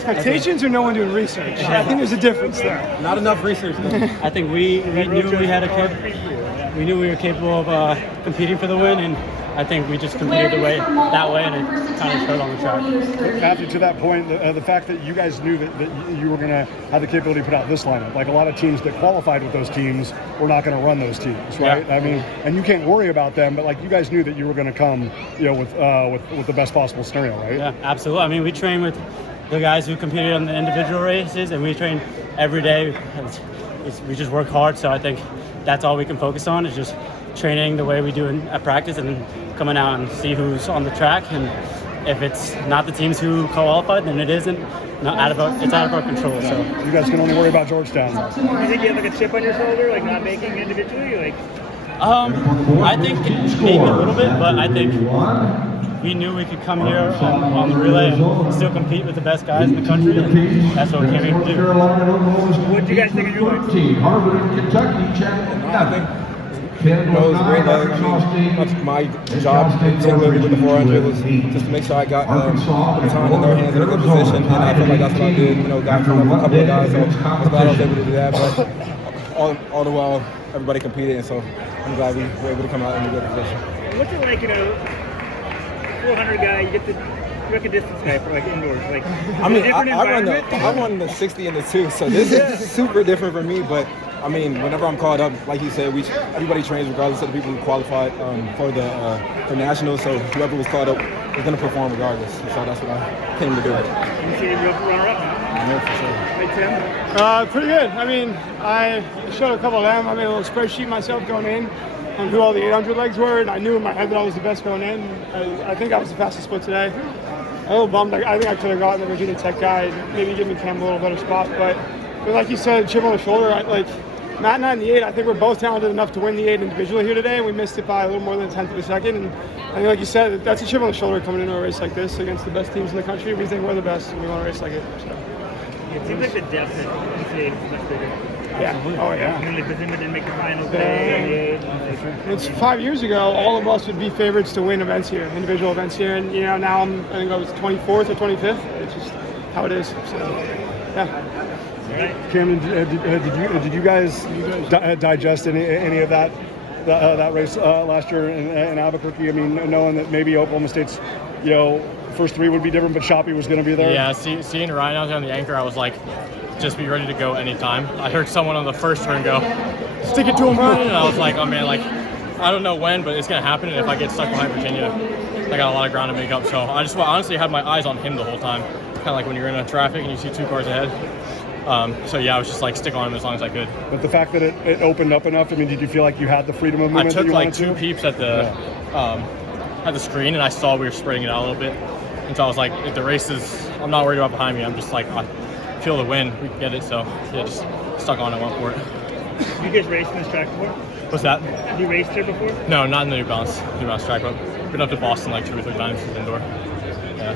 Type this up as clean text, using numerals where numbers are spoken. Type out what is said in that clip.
Expectations or no one doing research? I think there's a difference there. Not enough research. I think we knew we had we knew we were capable of competing for the win, and I think we just competed that way, and it kind of showed on the track. Matthew, to that point, the fact that you guys knew that you were going to have the capability to put out this lineup, like a lot of teams that qualified with those teams were not going to run those teams, right? Yeah. I mean, and you can't worry about them, but like you guys knew that you were going to come, with the best possible scenario, right? Yeah, absolutely. I mean, we train with the guys who competed on the individual races, and we train every day. We just work hard, so I think that's all we can focus on is just training the way we do at practice, and then coming out and see who's on the track. And if it's not the teams who qualified, then it isn't. It's out of our control. So you guys can only worry about Georgetown. Do you think you have like a chip on your shoulder, like not making individually? I think maybe a little bit, but I think we knew we could come here on the relay and still compete with the best guys in the country, and that's what we came here to do. What do you guys think of your team? Harvard and Kentucky, I think it was great. My job with the 400 was just to make sure I got the time in their hands in a good position, and I feel like that's what I did. Got from a couple of guys, so I'm glad I was able to do that. But all the while, everybody competed, and so I'm glad we were able to come out in a good position. What's it like, 400 guy, you get the record distance guy for like indoors? Like, I mean, I run the 60 and the 2, so this is super different for me. But I mean, whenever I'm called up, like you said, everybody trains regardless of the people who qualified for nationals. So whoever was called up was going to perform regardless. So that's what I came to do. You see you're runner-up now? Yeah, for sure. Hey, Tim? Pretty good. I mean, I showed a couple of them. I made a little spreadsheet myself going in on who all the 800 legs were, and I knew in my head that I was the best going in. I think I was the fastest split today. I'm a little bummed. I think I could have gotten the Virginia Tech guy, maybe give me Cam a little better spot. But like you said, chip on the shoulder. Matt and I in the 8, I think we're both talented enough to win the 8 individually here today, and we missed it by a little more than a tenth of a second. And I think, like you said, that's a chip on the shoulder coming into a race like this against the best teams in the country. We think we're the best, and we want to race like it. So. It seems like the depth at NCAA is much bigger. Yeah. Oh, yeah. I mean, like, Bazima didn't make the finals today. It's 5 years ago, all of us would be favorites to win events here, individual events here. And, now I think I was 24th or 25th. It's just how it is. So, yeah. Cam, did you guys digest any of that race last year in Albuquerque? I mean, knowing that maybe Oklahoma State's first 3 would be different, but Shoppy was going to be there. Yeah, seeing Ryan out there on the anchor, I was like, just be ready to go anytime. I heard someone on the first turn go, stick it to him, Ryan, and I was like, oh man, I don't know when, but it's going to happen, and if I get stuck behind Virginia, I got a lot of ground to make up. So I just honestly had my eyes on him the whole time, kind of like when you're in a traffic and you see 2 cars ahead. So yeah, I was just stick on him as long as I could. But the fact that it opened up enough, I mean, did you feel like you had the freedom of movement? I took 2 peeps at the screen, and I saw we were spreading it out a little bit. And so I was like, if the race is, I'm not worried about behind me. I'm just I feel the win. We can get it. So yeah, just stuck on it, went for it. You guys raced in this track before? What's that? Have you raced here before? No, not in the New Balance track, but been up to Boston 2 or 3 times indoor. Yeah.